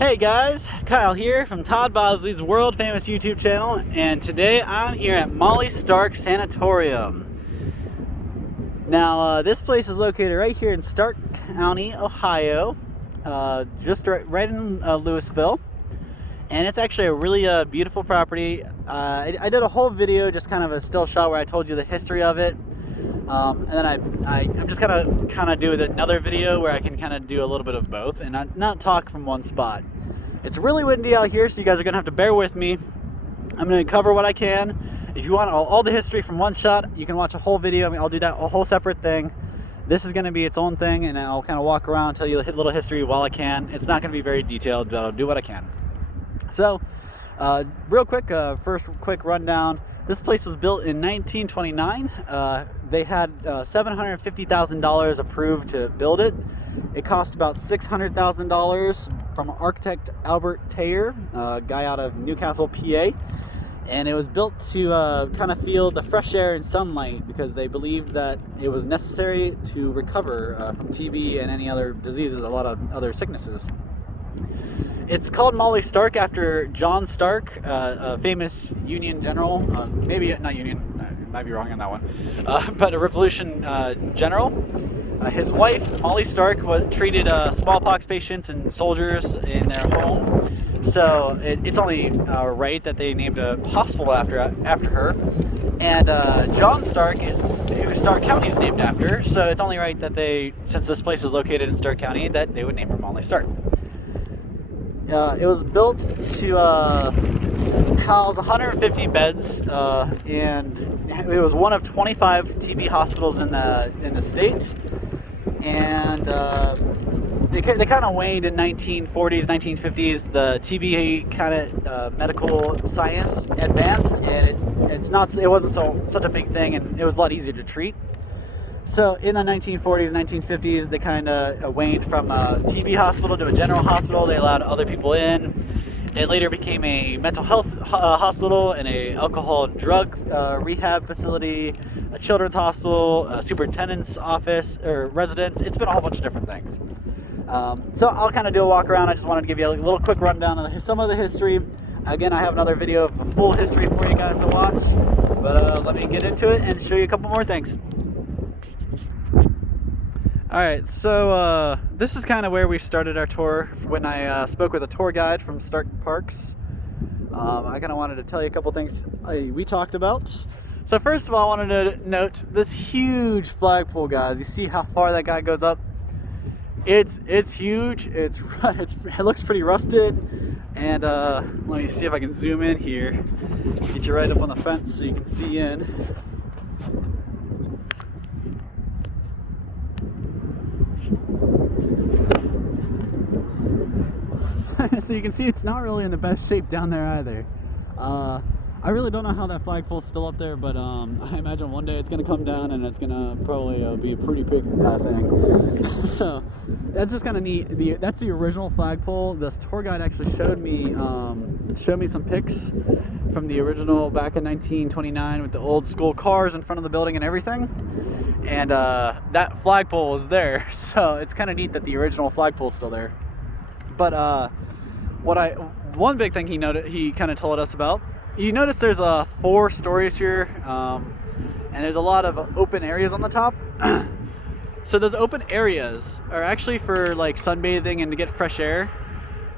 Hey guys, Kyle here from Todd Bosley's world famous YouTube channel, and today I'm here at Molly Stark Sanatorium. Now this place is located right here in Stark County, Ohio, just right in Louisville, and it's actually a really beautiful property. I did a whole video, just kind of a still shot where I told you the history of it. And then I'm just gonna kind of do another video where I can kind of do a little bit of both and not talk from one spot. It's really windy out here, so you guys are gonna have to bear with me. I'm gonna cover what I can. If you want all the history from one shot, you can watch a whole video. I mean, I'll do that a whole separate thing. This is gonna be its own thing, and I'll kind of walk around, tell you a little history while I can. It's not gonna be very detailed, but I'll do what I can. So, real quick, first quick rundown. This place was built in 1929. They had $750,000 approved to build it. It cost about $600,000 from architect Albert Taylor, a guy out of Newcastle, PA. And it was built to kind of feel the fresh air and sunlight because they believed that it was necessary to recover from TB and any other diseases, a lot of other sicknesses. It's called Molly Stark after John Stark, a famous Union general, maybe not Union, I might be wrong on that one, but a Revolution general. His wife, Molly Stark, treated smallpox patients and soldiers in their home, so it's only right that they named a hospital after her. And John Stark is who Stark County is named after, so it's only right that since this place is located in Stark County, that they would name her Molly Stark. It was built to house 150 beds, and it was one of 25 TB hospitals in the state. And they kind of waned in 1940s, 1950s. The TB kind of medical science advanced, and it wasn't such a big thing, and it was a lot easier to treat. So in the 1940s, 1950s, they kind of waned from a TB hospital to a general hospital. They allowed other people in. It later became a mental health hospital and a alcohol and drug rehab facility, a children's hospital, a superintendent's office or residence. It's been a whole bunch of different things. So I'll kind of do a walk around. I just wanted to give you a little quick rundown of some of the history. Again, I have another video of the full history for you guys to watch, but let me get into it and show you a couple more things. Alright, so this is kind of where we started our tour when I spoke with a tour guide from Stark Parks. I kind of wanted to tell you a couple things we talked about. So first of all, I wanted to note this huge flagpole, guys. You see how far that guy goes up? It's huge. It looks pretty rusted. And let me see if I can zoom in here. Get you right up on the fence so you can see in. So you can see it's not really in the best shape down there either. I really don't know how that flagpole's still up there, but I imagine one day it's going to come down and it's going to probably be a pretty big thing. So that's just kind of neat. That's the original flagpole. This tour guide actually showed me some pics from the original back in 1929 with the old school cars in front of the building and everything. And that flagpole was there, so it's kind of neat that the original flagpole's still there. But one big thing he kind of told us about. You notice there's 4 stories here, and there's a lot of open areas on the top. So those open areas are actually for like sunbathing and to get fresh air.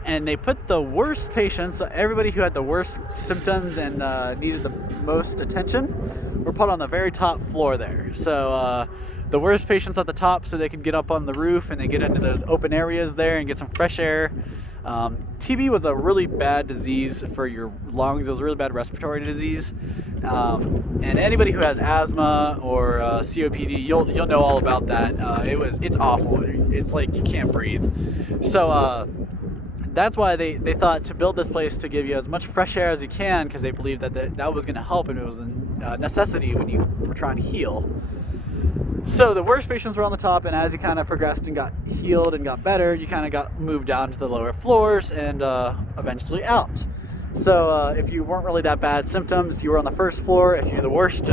And they put the worst patients, so everybody who had the worst symptoms and needed the most attention, were put on the very top floor there. So the worst patients at the top, so they could get up on the roof and they get into those open areas there and get some fresh air. TB was a really bad disease for your lungs. It was a really bad respiratory disease. And anybody who has asthma or COPD, you'll know all about that. It's awful. It's like you can't breathe. So that's why they thought to build this place to give you as much fresh air as you can, because they believed that was going to help, and it was a necessity when you were trying to heal. So the worst patients were on the top, and as you kind of progressed and got healed and got better, you kind of got moved down to the lower floors and eventually out. So if you weren't really that bad symptoms, you were on the first floor. If you're the worst,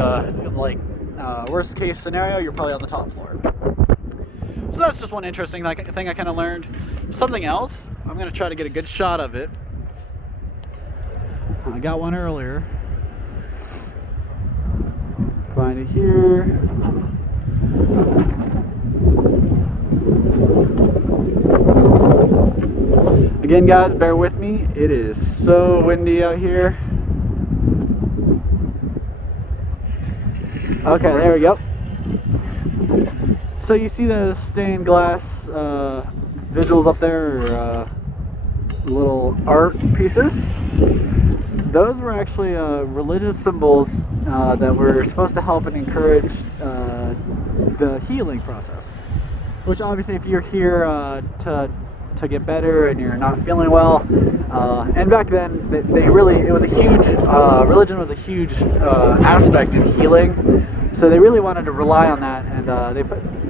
worst case scenario, you're probably on the top floor. So that's just one interesting thing I kind of learned. Something else, I'm gonna try to get a good shot of it. I got one earlier. Find it here. Again, guys, bear with me. It is so windy out here. Okay, there we go. So you see the stained glass visuals up there, or little art pieces? Those were actually religious symbols that were supposed to help and encourage the healing process. Which obviously, if you're here to get better and you're not feeling well, and back then it was a huge religion was a huge aspect in healing. So they really wanted to rely on that, and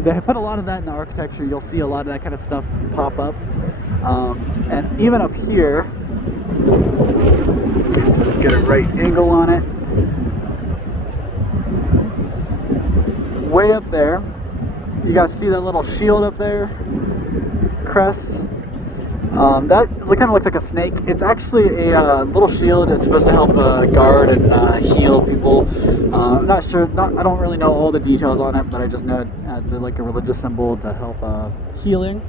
they put a lot of that in the architecture. You'll see a lot of that kind of stuff pop up, and even up here, get a right angle on it. Way up there, you guys see that little shield up there, crest. That kind of looks like a snake. It's actually a little shield. It's supposed to help guard and heal people. I'm not sure. I don't really know all the details on it, but I just know it's like a religious symbol to help healing.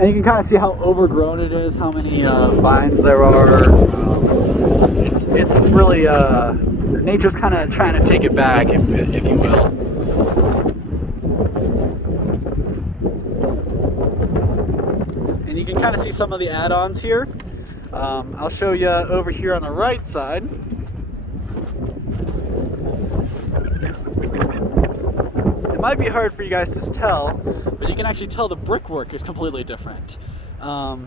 And you can kind of see how overgrown it is, how many vines there are. It's really nature's kind of trying to take it back, if you will. And you can kind of see some of the add-ons here. I'll show you over here on the right side. It might be hard for you guys to tell, but you can actually tell the brickwork is completely different. Let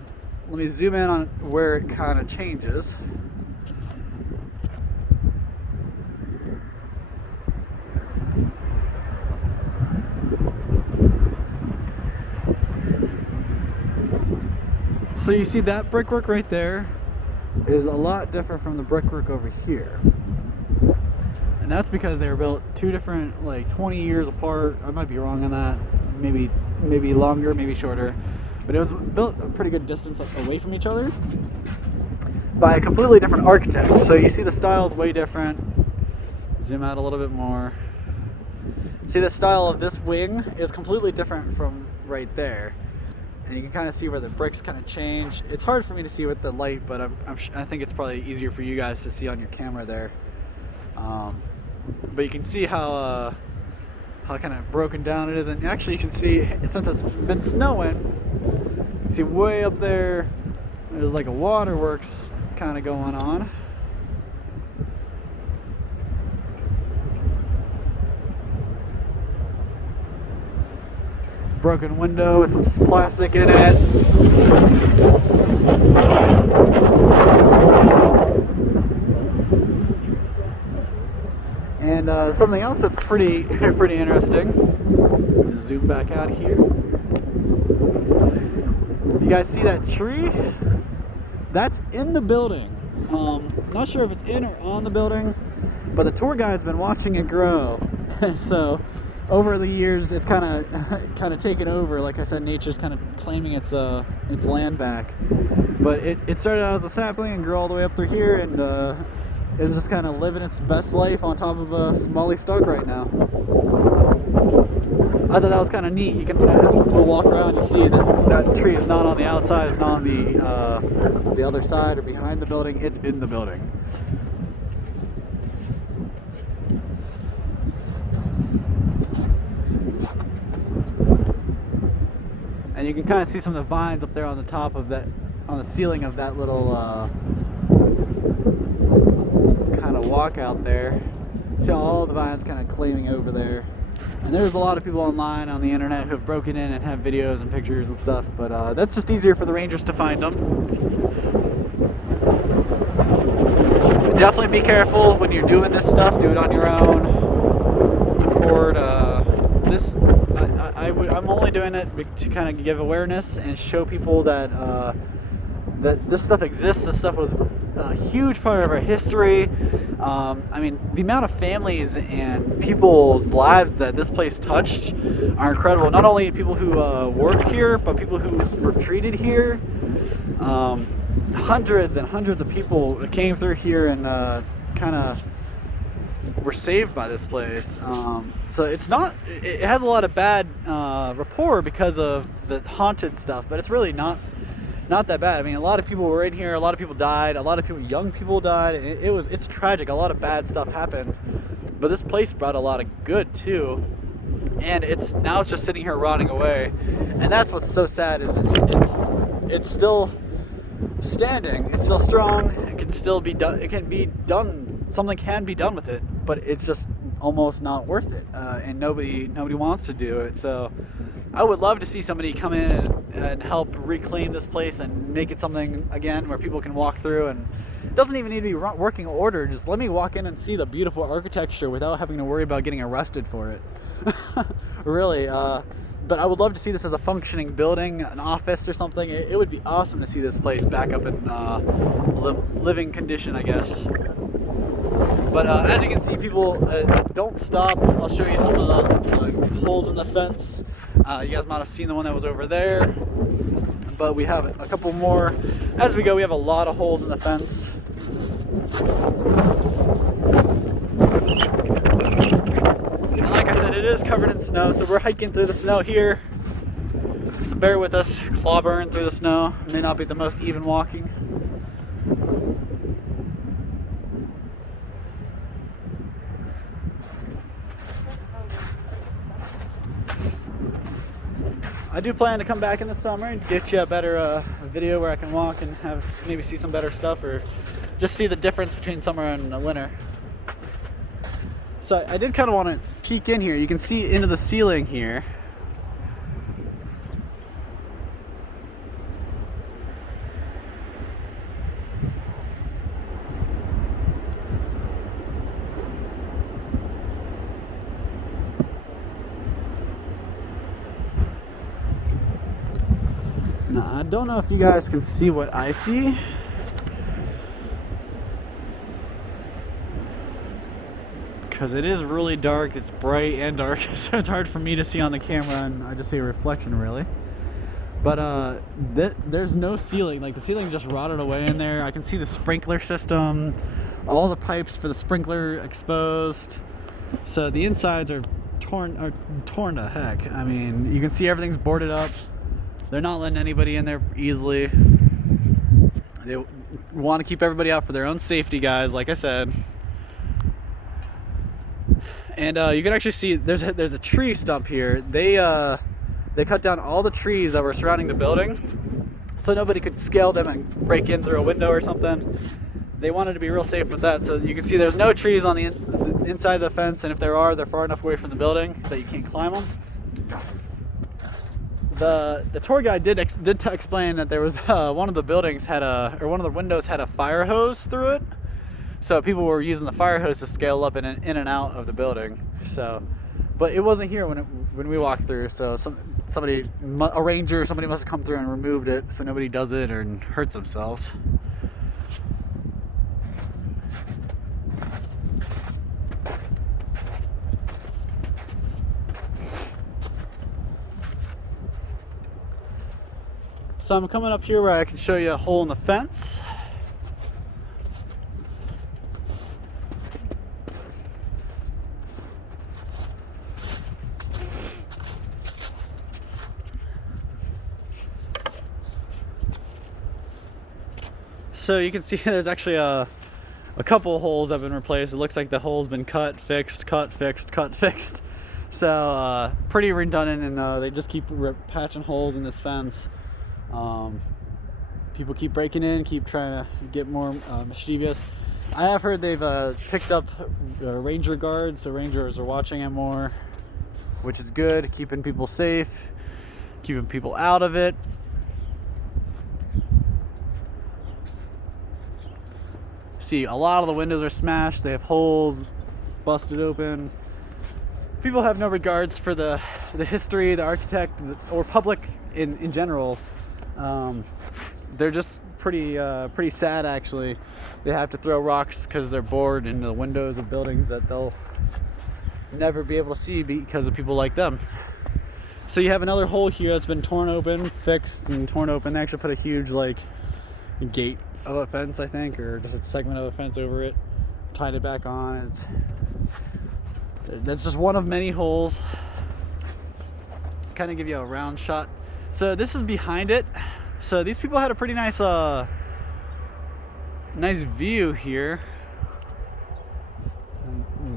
me zoom in on where it kind of changes. So you see that brickwork right there is a lot different from the brickwork over here. And that's because they were built two different, like 20 years apart. I might be wrong on that. Maybe longer, maybe shorter. But it was built a pretty good distance away from each other by a completely different architect. So you see the style is way different. Zoom out a little bit more. See, the style of this wing is completely different from right there. And you can kind of see where the bricks kind of change. It's hard for me to see with the light, but I think it's probably easier for you guys to see on your camera there. But you can see how kind of broken down it is, and actually you can see, since it's been snowing, you can see way up there, there's like a waterworks kind of going on. Broken window with some plastic in it. And something else that's pretty interesting. Zoom back out here. You guys see that tree? That's in the building. Not sure if it's in or on the building, but the tour guide's been watching it grow. So over the years, it's kind of taken over. Like I said, nature's kind of claiming its land back. But it started out as a sapling and grew all the way up through here, and it's just kind of living its best life on top of a smally stalk right now. I thought that was kind of neat. You can, as people walk around, you see that tree is not on the outside. It's not on the other side or behind the building. It's in the building. And you can kind of see some of the vines up there on the top of that, on the ceiling of that little kind of walk out there. See all the vines kind of claiming over there. And there's a lot of people online on the internet who have broken in and have videos and pictures and stuff, but that's just easier for the rangers to find them. Definitely be careful when you're doing this stuff. Do it on your own accord. I'm only doing it to kind of give awareness and show people that that this stuff exists. This stuff was a huge part of our history. I mean, the amount of families and people's lives that this place touched are incredible. Not only people who work here, but people who were treated here. Hundreds and hundreds of people came through here and kind of were saved by this place. So it has a lot of bad rapport because of the haunted stuff, but it's really not that bad. I mean, a lot of people were in here, a lot of people died, a lot of people, young people died. It's tragic. A lot of bad stuff happened, but this place brought a lot of good too. And it's just sitting here rotting away, and that's what's so sad. Is it's still standing, it's still strong, it can still be done, something can be done with it, but it's just almost not worth it, and nobody wants to do it. So I would love to see somebody come in and help reclaim this place and make it something again where people can walk through, and it doesn't even need to be working order. Just let me walk in and see the beautiful architecture without having to worry about getting arrested for it. Really. But I would love to see this as a functioning building, an office or something. It would be awesome to see this place back up in living condition, I guess. But as you can see, people don't stop. I'll show you some of the holes in the fence. You guys might have seen the one that was over there. But we have a couple more. As we go, we have a lot of holes in the fence. Like I said, it is covered in snow, so we're hiking through the snow here. So bear with us, claw burn through the snow. It may not be the most even walking. I do plan to come back in the summer and get you a better video where I can walk and maybe see some better stuff, or just see the difference between summer and winter. So I did kind of want to peek in here. You can see into the ceiling here. Now, I don't know if you guys can see what I see. Because it is really dark, it's bright and dark, so it's hard for me to see on the camera, and I just see a reflection really. But there's no ceiling, like the ceiling's just rotted away in there. I can see the sprinkler system, all the pipes for the sprinkler exposed. So the insides are torn to heck. I mean, you can see everything's boarded up. They're not letting anybody in there easily. They want to keep everybody out for their own safety, guys, like I said. And you can actually see there's a tree stump here. They cut down all the trees that were surrounding the building, so nobody could scale them and break in through a window or something. They wanted to be real safe with that. So you can see there's no trees on the inside of the fence, and if there are, they're far enough away from the building that you can't climb them. The tour guide did explain that there was one of the buildings one of the windows had a fire hose through it. So people were using the fire hose to scale up in and out of the building. So, but it wasn't here when we walked through. So a ranger, somebody must have come through and removed it, so nobody does it or hurts themselves. So I'm coming up here where I can show you a hole in the fence. So you can see there's actually a couple of holes that have been replaced. It looks like the hole's been cut, fixed, cut, fixed, cut, fixed. So pretty redundant, and they just keep patching holes in this fence. People keep breaking in, keep trying to get more mischievous. I have heard they've picked up ranger guards, so rangers are watching it more, which is good, keeping people safe, keeping people out of it. See, a lot of the windows are smashed, they have holes busted open. People have no regards for the history, the architect, or public in general. They're just pretty sad actually. They have to throw rocks because they're bored into the windows of buildings that they'll never be able to see because of people like them. So you have another hole here that's been torn open, fixed and torn open. They actually put a huge like gate of a fence, I think, or just a segment of a fence over it, tied it back on. That's just one of many holes. Kind of give you a round shot. So this is behind it. So these people had a pretty nice nice view here,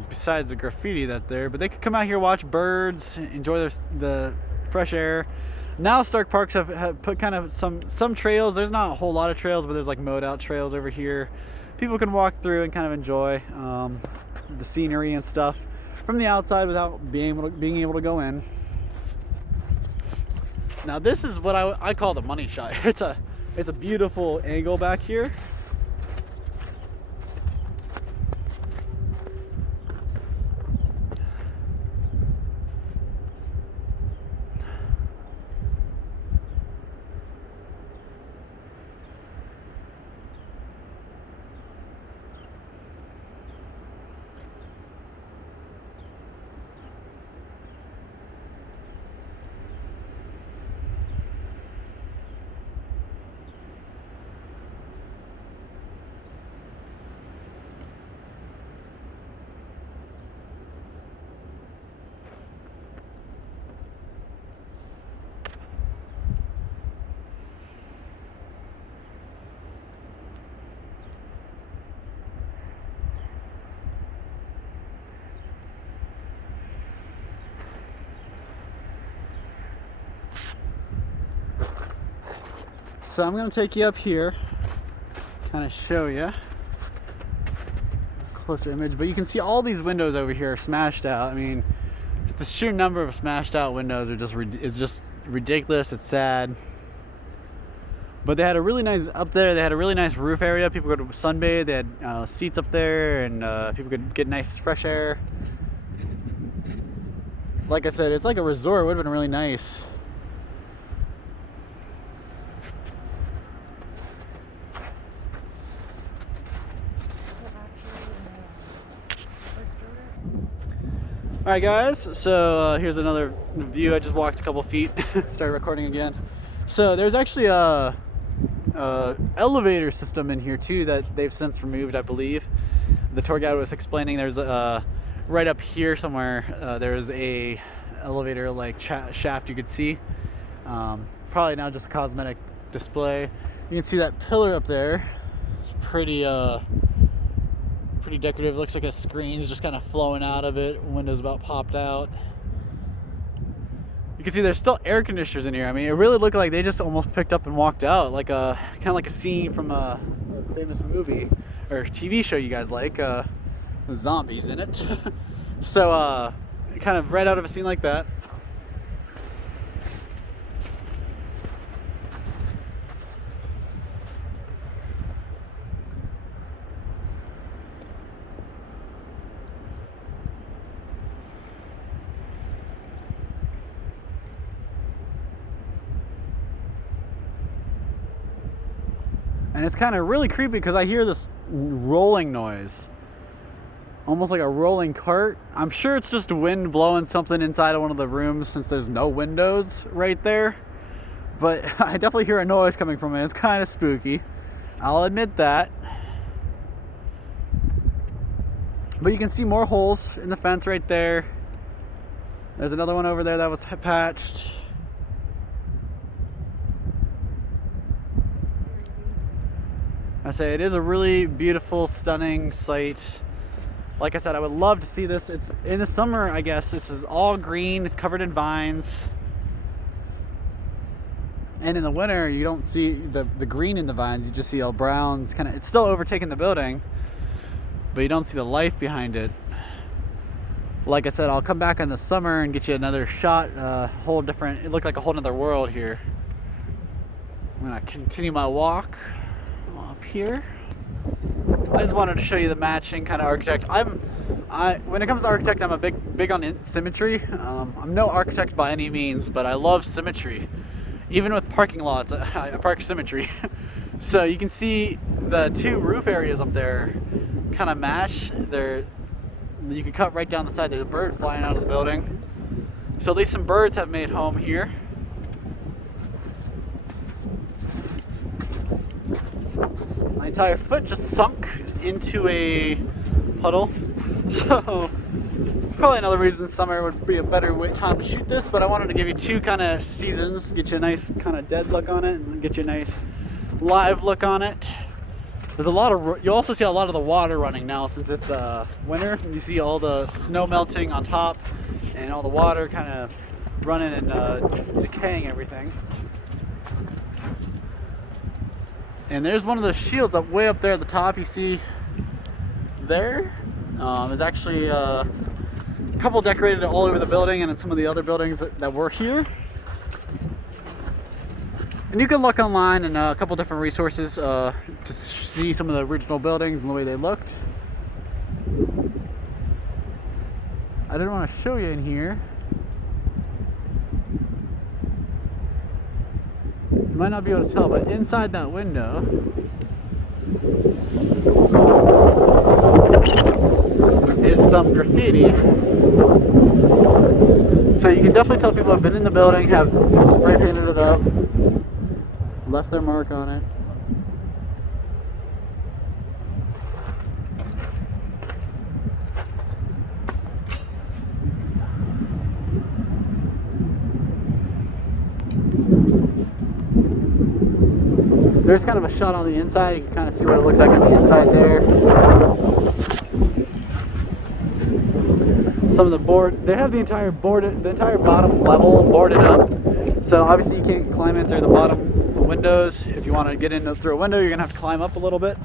besides the graffiti that's there, but they could come out here, watch birds, enjoy the fresh air. Now Stark Parks have put kind of some trails. There's not a whole lot of trails, but there's like mowed out trails over here. People can walk through and kind of enjoy the scenery and stuff from the outside without being able to go in. Now this is what I call the money shot. It's a beautiful angle back here. So I'm going to take you up here, kind of show you closer image, but you can see all these windows over here are smashed out. I mean, the sheer number of smashed out windows is just ridiculous. It's sad. But they had a really nice up there. They had a really nice roof area. People could sunbathe. They had seats up there, and people could get nice fresh air. Like I said, it's like a resort. It would have been really nice. Alright guys, so here's another view. I just walked a couple feet, started recording again. So there's actually a elevator system in here too that they've since removed, I believe. The tour guide was explaining there's right up here somewhere, there's a elevator like shaft you could see. Probably now just a cosmetic display. You can see that pillar up there. It's pretty decorative. It looks like a screen's just kind of flowing out of it. Windows about popped out. You can see there's still air conditioners in here. I mean, it really looked like they just almost picked up and walked out, like kind of like a scene from a famous movie or TV show you guys like, with zombies in it. So kind of right out of a scene like that. And it's kind of really creepy because I hear this rolling noise. Almost like a rolling cart. I'm sure it's just wind blowing something inside of one of the rooms since there's no windows right there. But I definitely hear a noise coming from it. It's kind of spooky. I'll admit that. But you can see more holes in the fence right there. There's another one over there that was patched. I say it is a really beautiful, stunning sight. Like I said, I would love to see this. It's in the summer, I guess. This is all green. It's covered in vines. And in the winter, you don't see the green in the vines. You just see all browns. It's still overtaking the building, but you don't see the life behind it. Like I said, I'll come back in the summer and get you another shot. Whole different. It looked like a whole nother world here. I'm gonna continue my walk up here. I just wanted to show you the matching kind of architect. When it comes to architect, I'm a big on symmetry. I'm no architect by any means, but I love symmetry. Even with parking lots, I park symmetry. So you can see the two roof areas up there kind of match. You can cut right down the side. There's a bird flying out of the building. So at least some birds have made home here. My entire foot just sunk into a puddle. So probably another reason summer would be a better time to shoot this, but I wanted to give you two kind of seasons, get you a nice kind of dead look on it and get you a nice live look on it. There's a lot of, you also see a lot of the water running now since it's winter. You see all the snow melting on top and all the water kind of running and decaying everything. And there's one of the shields up way up there at the top. You see there is actually a couple decorated all over the building and in some of the other buildings that were here. And you can look online and a couple different resources to see some of the original buildings and the way they looked. I didn't want to show you in here. You might not be able to tell, but inside that window is some graffiti. So you can definitely tell people have been in the building, have spray painted it up, left their mark on it. There's kind of a shot on the inside. You can kind of see what it looks like on the inside there. Some of the board, they have the entire bottom level boarded up. So obviously you can't climb in through the bottom windows. If you want to get in through a window, you're gonna have to climb up a little bit.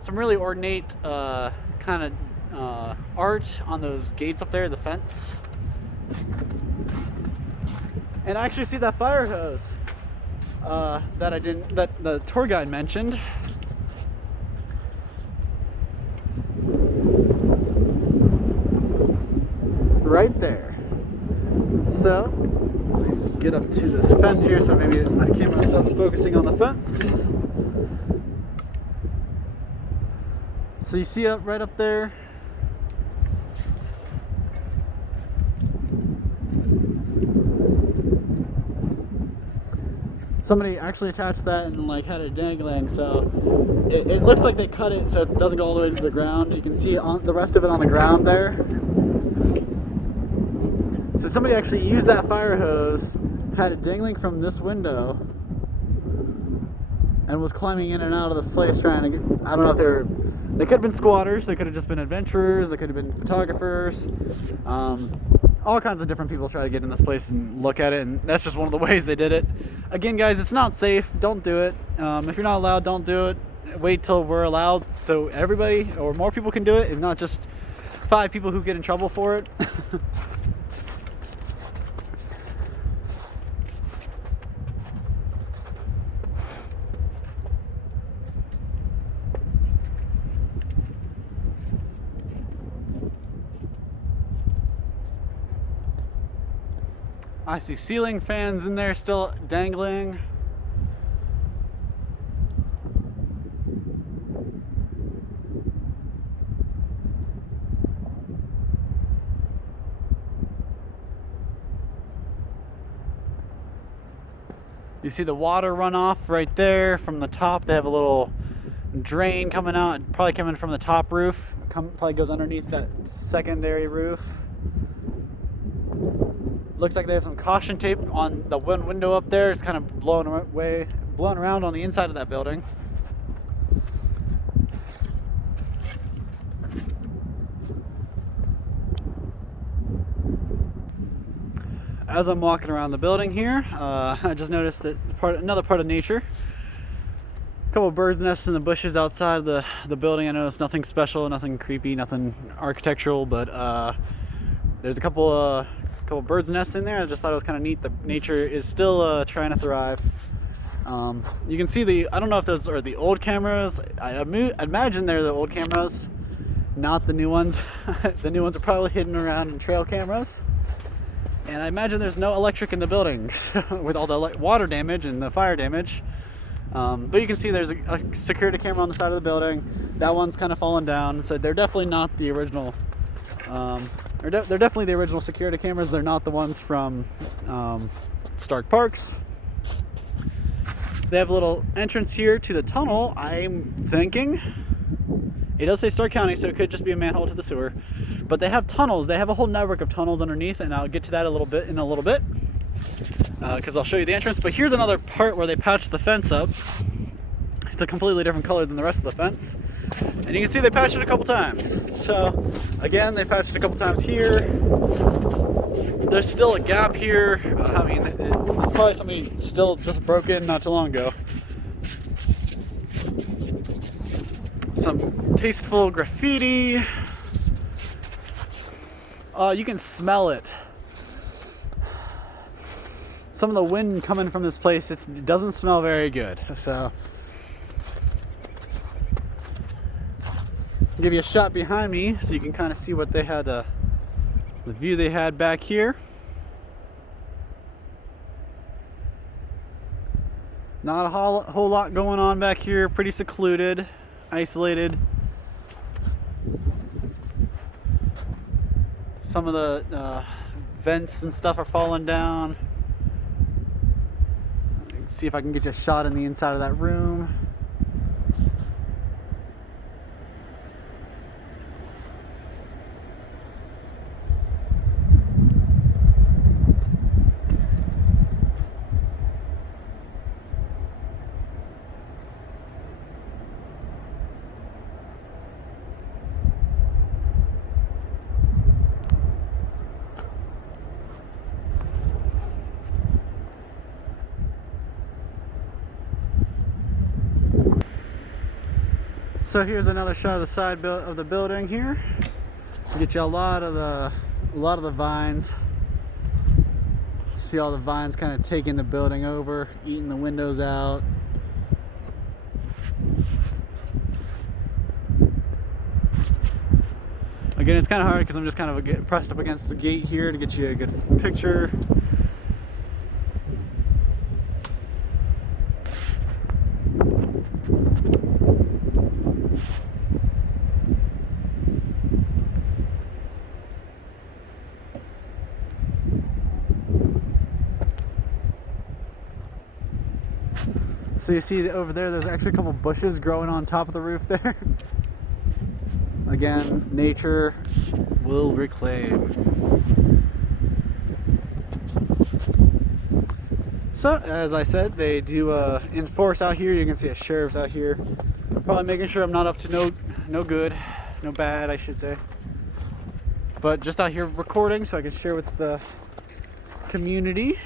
Some really ornate kind of art on those gates up there, the fence. And I actually see that fire hose that the tour guide mentioned. Right there. So let's get up to this fence here so maybe my camera stops focusing on the fence. So you see right up there, somebody actually attached that and like had it dangling, so it looks like they cut it so it doesn't go all the way to the ground. You can see the rest of it on the ground there. So somebody actually used that fire hose, had it dangling from this window, and was climbing in and out of this place trying to get, I don't know if they could have been squatters, they could have just been adventurers, they could have been photographers. All kinds of different people try to get in this place and look at it, and that's just one of the ways they did it. Again, guys, it's not safe. Don't do it. If you're not allowed, don't do it. Wait till we're allowed so everybody or more people can do it and not just 5 people who get in trouble for it. I see ceiling fans in there still dangling. You see the water runoff right there from the top. They have a little drain coming out, probably coming from the top roof. Probably goes underneath that secondary roof. Looks like they have some caution tape on the one window up there. It's kind of blown around on the inside of that building. As I'm walking around the building here, I just noticed that another part of nature. A couple of birds' nests in the bushes outside the building. I know it's nothing special, nothing creepy, nothing architectural, but there's a couple birds' nests in there. I just thought it was kind of neat. The nature is still trying to thrive. You can see I don't know if those are the old cameras. I imagine they're the old cameras, not the new ones. The new ones are probably hidden around in trail cameras. And I imagine there's no electric in the buildings with all the water damage and the fire damage. But you can see there's a security camera on the side of the building. That one's kind of fallen down, so they're definitely not the original. They're definitely the original security cameras. They're not the ones from Stark Parks. They have a little entrance here to the tunnel. I'm thinking it does say Stark County, so it could just be a manhole to the sewer. But they have tunnels. They have a whole network of tunnels underneath, and I'll get to that in a little bit, because I'll show you the entrance. But here's another part where they patched the fence up. It's a completely different color than the rest of the fence, and you can see they patched it a couple times. So again, they patched a couple times here. There's still a gap here. I mean, it's probably somebody still just broke in not too long ago. Some tasteful graffiti. You can smell it. Some of the wind coming from this place, it doesn't smell very good. So, I'll give you a shot behind me so you can kind of see what they had, the view they had back here. Not a whole lot going on back here. Pretty secluded, isolated. Some of the vents and stuff are falling down. Let's see if I can get you a shot in the inside of that room. So here's another shot of the side of the building here. Get you a lot of the vines. See all the vines kind of taking the building over, eating the windows out. Again, it's kind of hard because I'm just kind of pressed up against the gate here to get you a good picture. So you see over there's actually a couple bushes growing on top of the roof there. Again, nature will reclaim. So, as I said, they do enforce out here. You can see a sheriff's out here, probably making sure I'm not up to no good, no bad, I should say. But just out here recording so I can share with the community.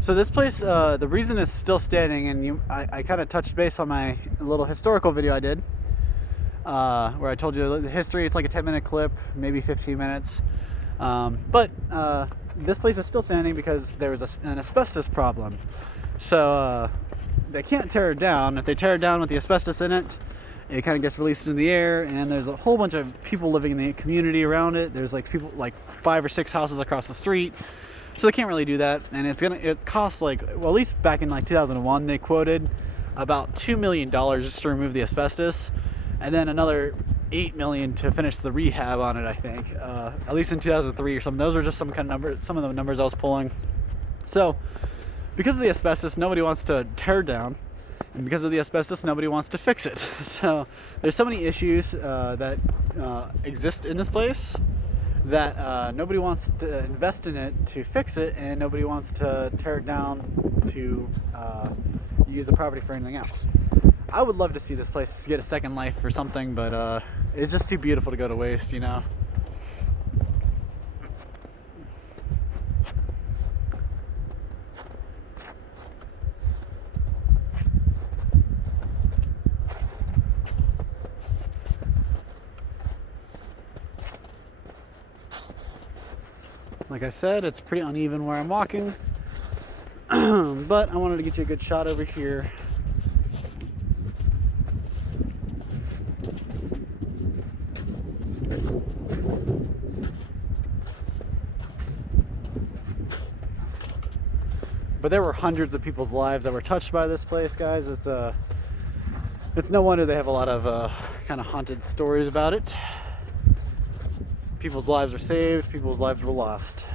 So this place, the reason it's still standing, and I kind of touched base on my little historical video I did, where I told you the history. It's like a 10-minute clip, maybe 15 minutes. But this place is still standing because there was an asbestos problem. So they can't tear it down. If they tear it down with the asbestos in it, it kind of gets released into the air, and there's a whole bunch of people living in the community around it. There's like people, like 5 or 6 houses across the street. So they can't really do that, and it costs like, well, at least back in like 2001, they quoted about $2 million just to remove the asbestos, and then another $8 million to finish the rehab on it, I think, at least in 2003 or something. Those were just some of the numbers I was pulling. So because of the asbestos, nobody wants to tear it down, and because of the asbestos, nobody wants to fix it. So there's so many issues that exist in this place that nobody wants to invest in it to fix it, and nobody wants to tear it down to use the property for anything else. I would love to see this place get a second life or something, but it's just too beautiful to go to waste, you know. Like I said, it's pretty uneven where I'm walking. But I wanted to get you a good shot over here. But there were hundreds of people's lives that were touched by this place, guys. It's no wonder they have a lot of kind of haunted stories about it. People's lives were saved, people's lives were lost.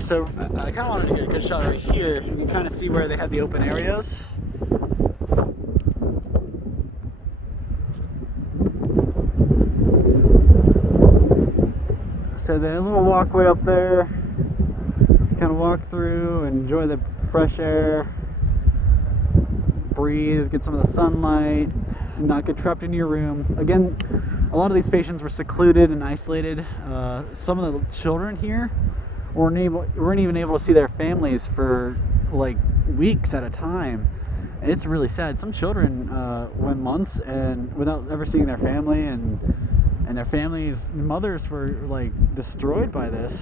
So I kind of wanted to get a good shot right here. You can kind of see where they had the open areas. So the little walkway up there, you kind of walk through and enjoy the fresh air, breathe, get some of the sunlight, and not get trapped in your room. Again, a lot of these patients were secluded and isolated. Some of the children here weren't even able to see their families for like weeks at a time. And it's really sad. Some children went months and without ever seeing their family, and their families' mothers were like destroyed by this.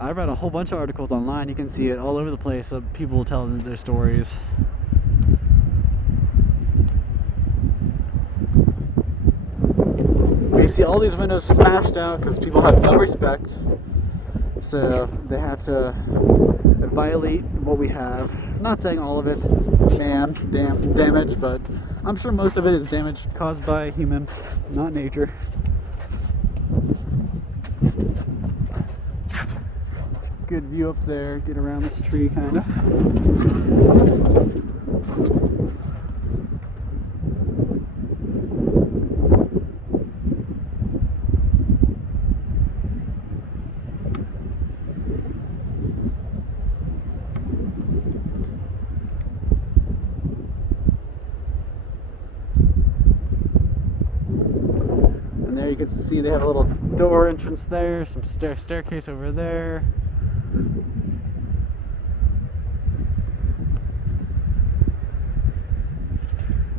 I read a whole bunch of articles online. You can see it all over the place of people telling their stories. You see all these windows smashed out because people have no respect. So they have to violate what we have. I'm not saying all of it's damage, but I'm sure most of it is damage caused by human, not nature. Good view up there. Get around this tree, kind of. And there you can see they have a little door entrance there, some staircase over there.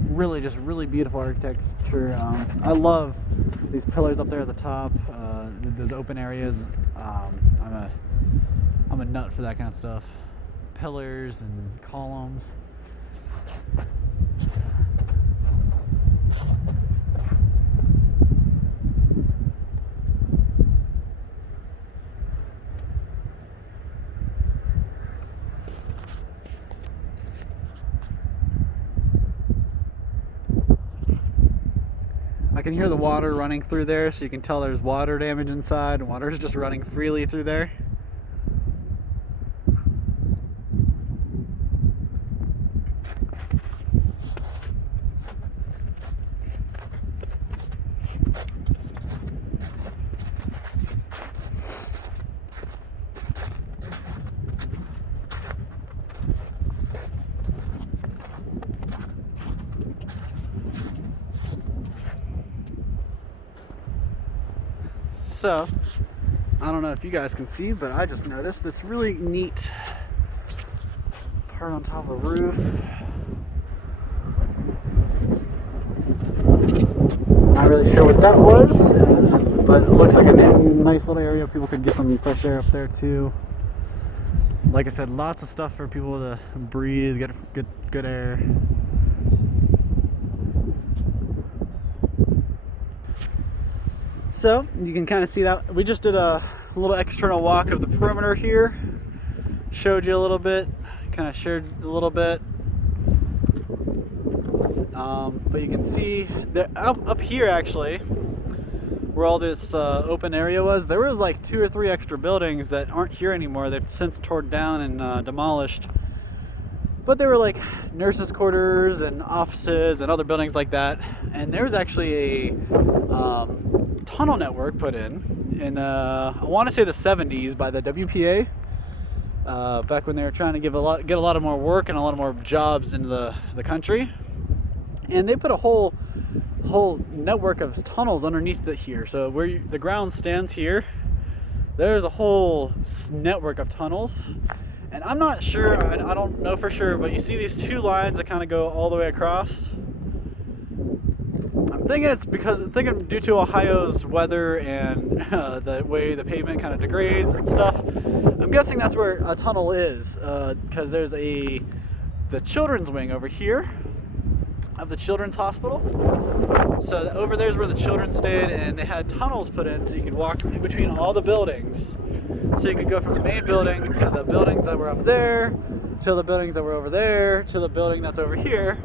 Really beautiful architecture. I love these pillars up there at the top, those open areas. I'm a nut for that kind of stuff. Pillars and columns. I can hear the water running through there, so you can tell there's water damage inside, and water is just running freely through there. So, I don't know if you guys can see, but I just noticed this really neat part on top of the roof. Not really sure what that was, but it looks like a nice little area. People could get some fresh air up there too. Like I said, lots of stuff for people to breathe, get good air. So you can kind of see that we just did a little external walk of the perimeter here. Showed you a little bit, kind of shared a little bit. But you can see that up here actually, where all this open area was, there was like 2 or 3 extra buildings that aren't here anymore. They've since torn down and demolished. But they were like nurses' quarters and offices and other buildings like that. And there was actually a tunnel network put in I want to say the 70s by the WPA, back when they were trying to get a lot of more work and a lot more jobs into the country. And they put a whole network of tunnels underneath it here. So where the ground stands here, there's a whole network of tunnels. And I'm not sure, I don't know for sure, but you see these 2 lines that kind of go all the way across. I'm thinking it's due to Ohio's weather and the way the pavement kind of degrades and stuff. I'm guessing that's where a tunnel is, because there's the children's wing over here of the children's hospital. So over there's where the children stayed, and they had tunnels put in so you could walk in between all the buildings. So you could go from the main building to the buildings that were up there, to the buildings that were over there, to the building that's over here,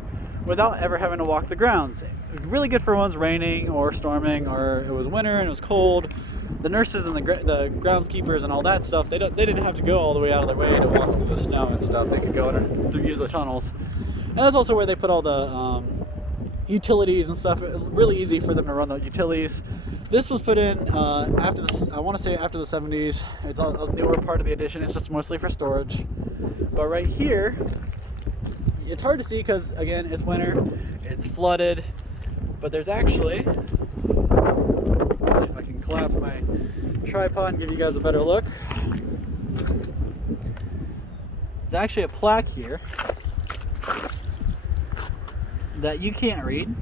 without ever having to walk the grounds. Really good for when it's raining or storming or it was winter and it was cold. The nurses and the groundskeepers and all that stuff, they didn't have to go all the way out of their way to walk through the snow and stuff. They could go in and use the tunnels. And that's also where they put all the utilities and stuff. Really easy for them to run the utilities. This was put in after the, I want to say after the 70s. It's a newer part of the addition. It's just mostly for storage. But right here, it's hard to see because, again, it's winter, it's flooded, but there's actually, let's see if I can collapse my tripod and give you guys a better look. There's actually a plaque here that you can't read,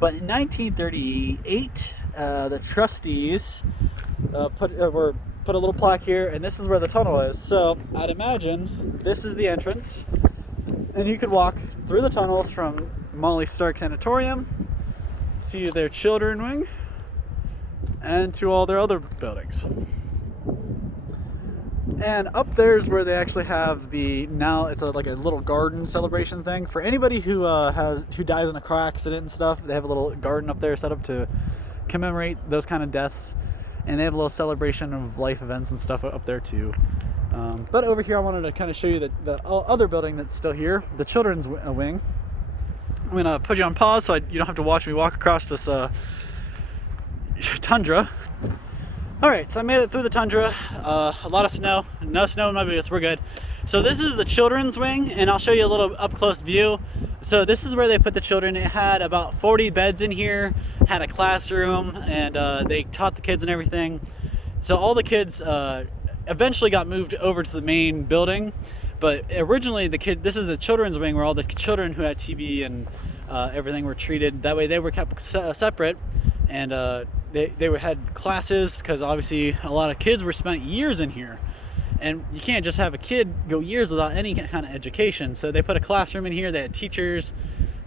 but in 1938, the trustees put a little plaque here, and this is where the tunnel is. So I'd imagine this is the entrance, and you could walk through the tunnels from Molly Stark Sanatorium to their children wing and to all their other buildings. And up there is where they actually have now it's like a little garden celebration thing for anybody who dies in a car accident and stuff. They have a little garden up there set up to commemorate those kind of deaths, and they have a little celebration of life events and stuff up there too. But over here I wanted to kind of show you the other building that's still here, the children's wing. I'm gonna put you on pause so you don't have to watch me walk across this tundra. Alright, so I made it through the tundra. A lot of snow. No snow in my boots, we're good. So this is the children's wing, and I'll show you a little up-close view. So this is where they put the children. It had about 40 beds in here, had a classroom, and they taught the kids and everything. So all the kids eventually got moved over to the main building, but originally this is the children's wing where all the children who had TB and everything were treated. That way they were kept separate, and they had classes, because obviously a lot of kids were spent years in here, and you can't just have a kid go years without any kind of education. So they put a classroom in here, they had teachers,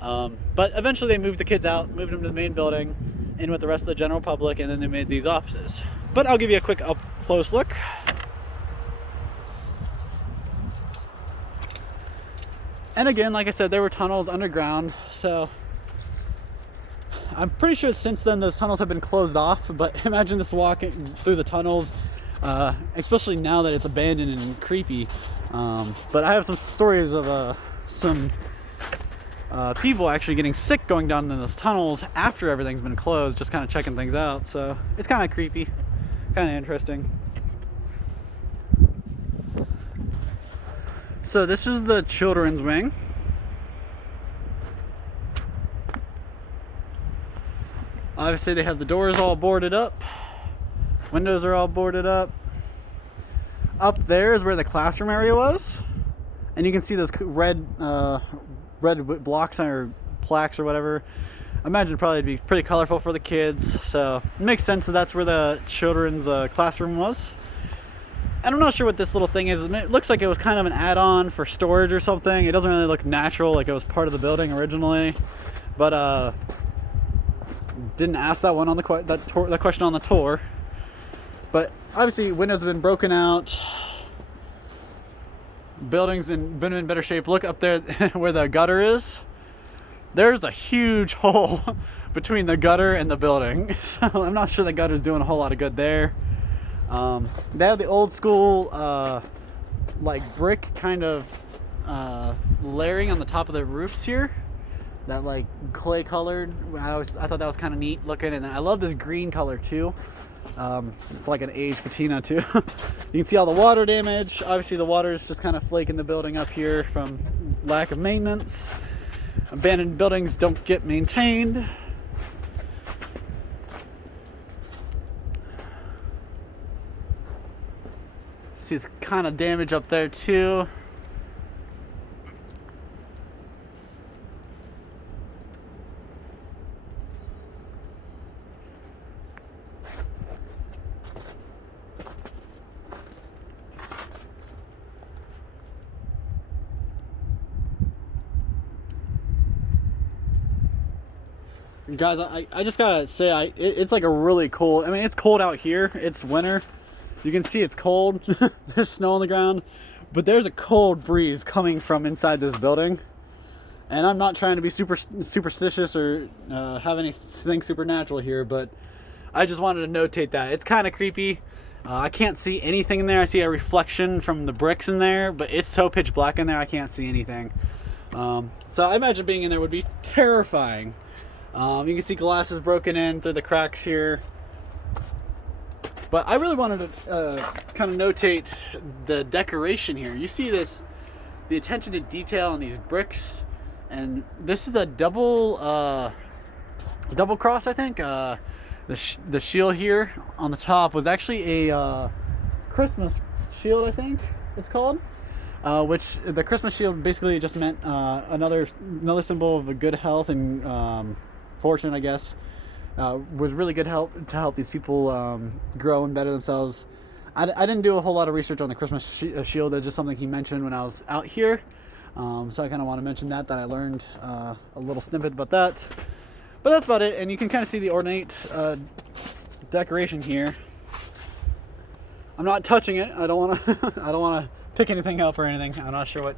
but eventually they moved the kids out, moved them to the main building in with the rest of the general public, and then they made these offices. But I'll give you a quick up close look. And again, like I said, there were tunnels underground, so I'm pretty sure since then those tunnels have been closed off. But imagine this walking through the tunnels, especially now that it's abandoned and creepy. But I have some stories of some people actually getting sick going down in those tunnels after everything's been closed, just kind of checking things out. So it's kind of creepy, kind of interesting. So this is the children's wing. Obviously they have the doors all boarded up, windows are all boarded up. Up there is where the classroom area was, and you can see those red blocks or plaques or whatever. I imagine it'd probably be pretty colorful for the kids, so it makes sense that that's where the children's classroom was. And I'm not sure what this little thing is. It looks like it was kind of an add-on for storage or something. It doesn't really look natural, like it was part of the building originally. But didn't ask that one on that question on the tour. But obviously windows have been broken out. Buildings been in better shape. Look up there where the gutter is. There's a huge hole between the gutter and the building. So I'm not sure the gutter's doing a whole lot of good there. They have the old school like brick kind of layering on the top of the roofs here, that like clay colored. I thought that was kind of neat looking, and I love this green color too. It's like an aged patina too. You can see all the water damage. Obviously the water is just kind of flaking the building up here from lack of maintenance. Abandoned buildings don't get maintained. See the kind of damage up there too. Guys, I just gotta say, it's like a really cold, I mean, it's cold out here. It's winter. You can see it's cold. There's snow on the ground, but there's a cold breeze coming from inside this building. And I'm not trying to be superstitious or have anything supernatural here, but I just wanted to notate that. It's kind of creepy. I can't see anything in there. I see a reflection from the bricks in there, but it's so pitch black in there, I can't see anything. So I imagine being in there would be terrifying. You can see glasses broken in through the cracks here. But I really wanted to kind of notate the decoration here. You see this, the attention to detail on these bricks. And this is a double cross, I think. The shield here on the top was actually a Christmas shield, I think it's called. Which the Christmas shield basically just meant another symbol of good health and fortune, I guess. Was really good help to help these people grow and better themselves. I didn't do a whole lot of research on the Christmas shield. That's just something he mentioned when I was out here. So I kind of want to mention that I learned a little snippet about that. But that's about it. And you can kind of see the ornate decoration here. I'm not touching it. I don't want to. I don't want to pick anything up or anything. I'm not sure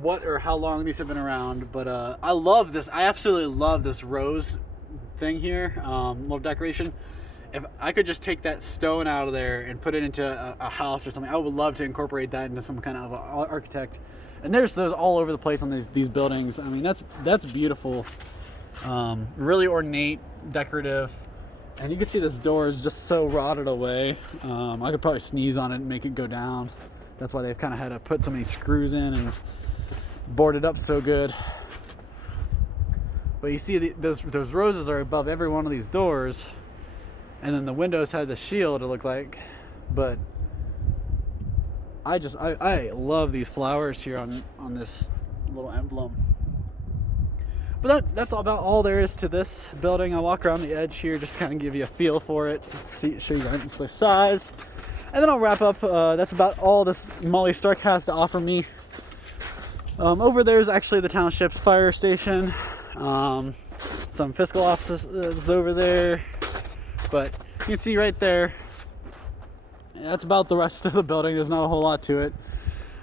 what or how long these have been around. But I love this. I absolutely love this rose thing here. Little decoration. If I could just take that stone out of there and put it into a house or something, I would love to incorporate that into some kind of architect. And there's those all over the place on these buildings. I mean, that's beautiful. Really ornate, decorative. And you can see this door is just so rotted away. I could probably sneeze on it and make it go down. That's why they've kind of had to put so many screws in and board it up so good. But you see those roses are above every one of these doors. And then the windows had the shield, it looked like. But I love these flowers here on this little emblem. But that's about all there is to this building. I'll walk around the edge here, just kind of give you a feel for it, show you guys the size. And then I'll wrap up. That's about all this Molly Stark has to offer me. Over there's actually the Townships fire station. Some fiscal offices over there. But you can see right there, that's about the rest of the building. There's not a whole lot to it.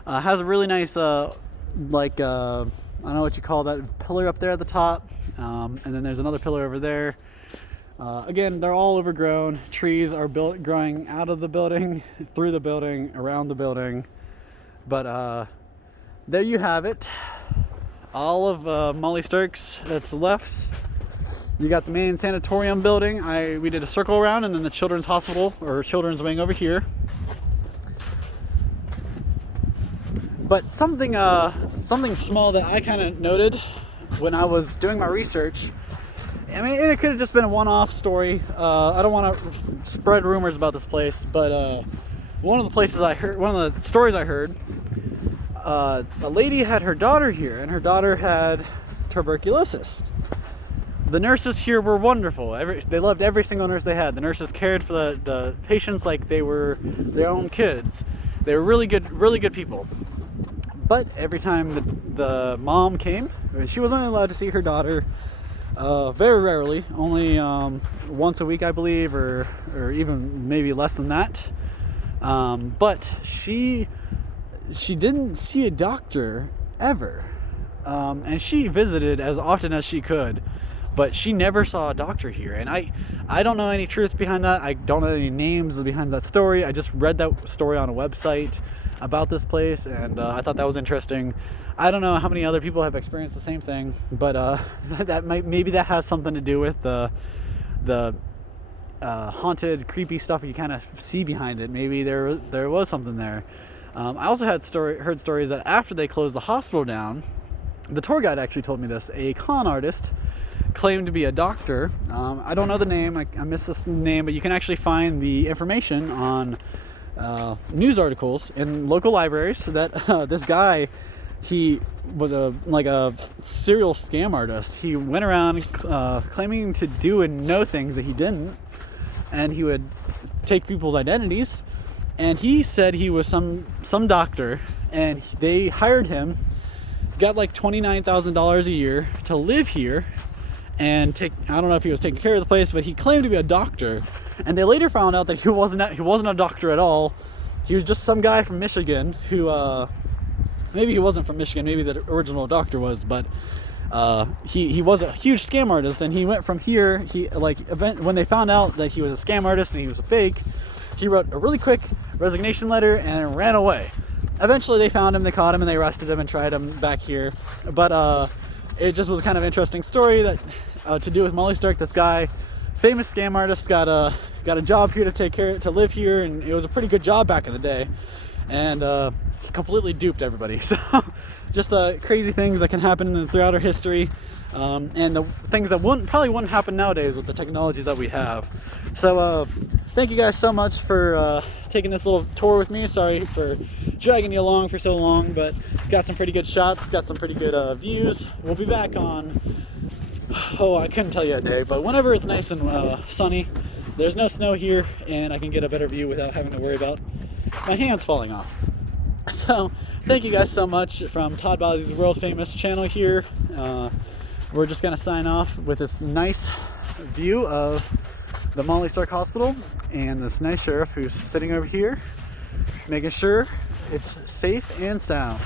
Has a really nice, I don't know what you call that, pillar up there at the top. And then there's another pillar over there. Again, they're all overgrown. Trees are growing out of the building, through the building, around the building. But there you have it. All of Molly Stark's that's left. You got the main sanatorium building. We did a circle around, and then the children's hospital or children's wing over here. But something small that I kind of noted when I was doing my research. I mean, it could have just been a one-off story. I don't want to spread rumors about this place, but one of the stories I heard, a lady had her daughter here, and her daughter had tuberculosis. The nurses here were wonderful. They loved every single nurse they had. The nurses cared for the patients like they were their own kids. They were really good people. But every time the mom came, she was only allowed to see her daughter very rarely, only once a week, I believe, or even maybe less than that. But she didn't see a doctor ever, and she visited as often as she could. But she never saw a doctor here, and I don't know any truth behind that. I don't know any names behind that story. I just read that story on a website about this place, and I thought that was interesting. I don't know how many other people have experienced the same thing, but maybe that has something to do with the haunted, creepy stuff you kind of see behind it. Maybe there was something there. I also heard stories that after they closed the hospital down, the tour guide actually told me this. A con artist claimed to be a doctor. I don't know the name. I missed this name, but you can actually find the information on news articles in local libraries that this guy, he was a serial scam artist. He went around claiming to do and know things that he didn't, and he would take people's identities. And he said he was some doctor, and they hired him, got like $29,000 a year to live here and I don't know if he was taking care of the place, but he claimed to be a doctor. And they later found out that he wasn't a doctor at all. He was just some guy from Michigan who, maybe he wasn't from Michigan, maybe the original doctor was, but he was a huge scam artist, and he went from here. When they found out that he was a scam artist and he was a fake, he wrote a really quick resignation letter and ran away. Eventually they found him, they caught him, and they arrested him and tried him back here. But it just was kind of an interesting story that to do with Molly Stark. This guy, famous scam artist, got a job here to live here, and it was a pretty good job back in the day, and he completely duped everybody. So just crazy things that can happen throughout our history, and the things that probably wouldn't happen nowadays with the technology that we have. So thank you guys so much for taking this little tour with me. Sorry for dragging you along for so long, but got some pretty good shots, got some pretty good views. We'll be back on, I couldn't tell you a day, but whenever it's nice and sunny, there's no snow here, and I can get a better view without having to worry about my hands falling off. So thank you guys so much from Todd Bowsey's world famous channel here. We're just gonna sign off with this nice view of the Molly Stark Hospital and this nice sheriff who's sitting over here making sure it's safe and sound.